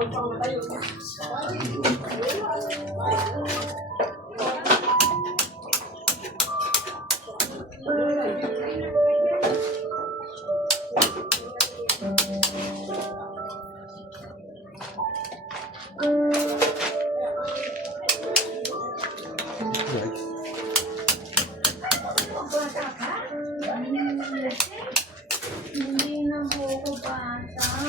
Hindi na ako bata, ha?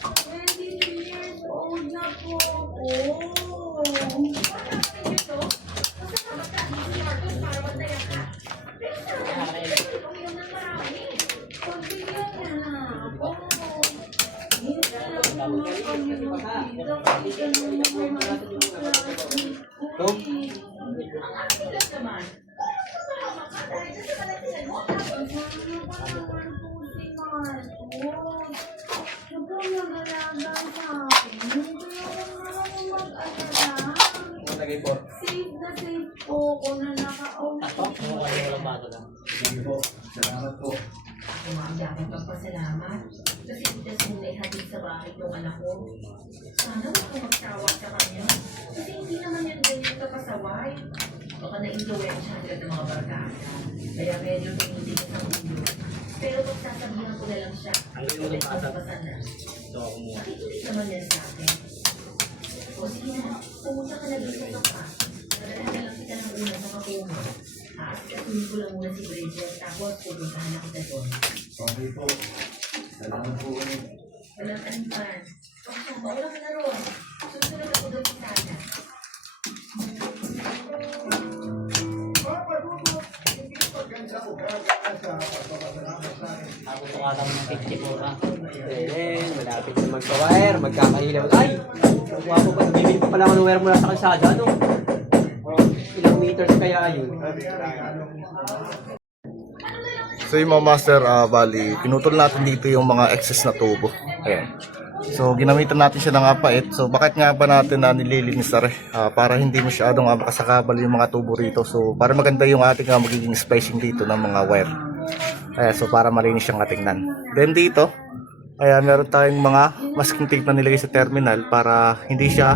23 years old na po ako. Pagbigyan niya na ako. Minsan lang naman kami magkita kasi ganun naman ang classmate ko eh. Naman. Safe na safe po ako na naka-out. Salamat po. Umaagapang pagpasalamat kasi ito sa may hatid sa bakit ng anak ko. Sana huwag kong magsawa sa kanya. Kasi hindi naman yan ganyan kapasaway. Baka na-influensyahan ka ng mga barkada. Kaya medyo tinitigil sa mundo. Pero pagsasabihan ko na lang siya. Bakit magpasan na? Nakikinig naman yan sa akin. O sige na, pumunta ka na dito sa pa. Nadala na lang kita ng una sa kapuno. Aasikasin ko lang muna si Bridget, tapos pupuntahan ako sa doon. Okay po. Salamat po ulit. Walang animan. Wala ka na ron. Susunod ako doon sa sana. Ako po ka ng 54 ha. Malapit na magka-wire, magkakahilaw. Ay! Wapo pa, bibili pa pala ako ng wire mula sa kalsada, ano? Ilang meters kaya yun? So yung mga master, bali, pinutol natin dito yung mga excess na tubo. Ayan. So ginamitan natin siya ng apait. So bakit nga ba natin nililinis na rin? Para hindi masyadong makasakabal yung mga tubo rito. So para maganda yung ating magiging spacing dito ng mga wire. Ayan, so para malinis siyang katingnan. Then dito, ayan, meron tayong mga masking tape na nilagay sa terminal para hindi siya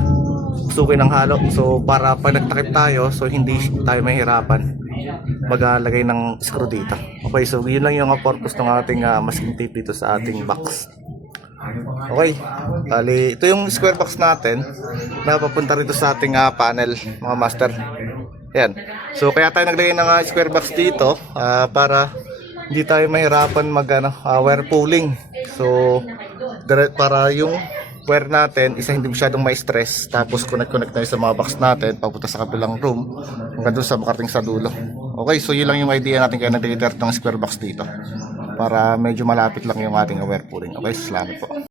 sukin ng halo. So para pag nagtakip tayo, so hindi tayo mahirapan maglagay ng screw dito. Okay, so yun lang yung purpose ng ating masking tape dito sa ating box. Okay, bali, ito yung square box natin na papunta rito sa ating panel, mga master. Ayan, so kaya tayo naglagay ng square box dito para hindi tayo mahirapan wire pulling. So para yung wire natin isa hindi masyadong ma-stress, tapos connect tayo sa mga box natin papunta sa kabilang room hanggang doon sa makarating sa dulo. Okay, so yun lang yung idea natin kaya naglagay ng square box dito para medyo malapit lang yung ating wire pulling. Okay, salamat po.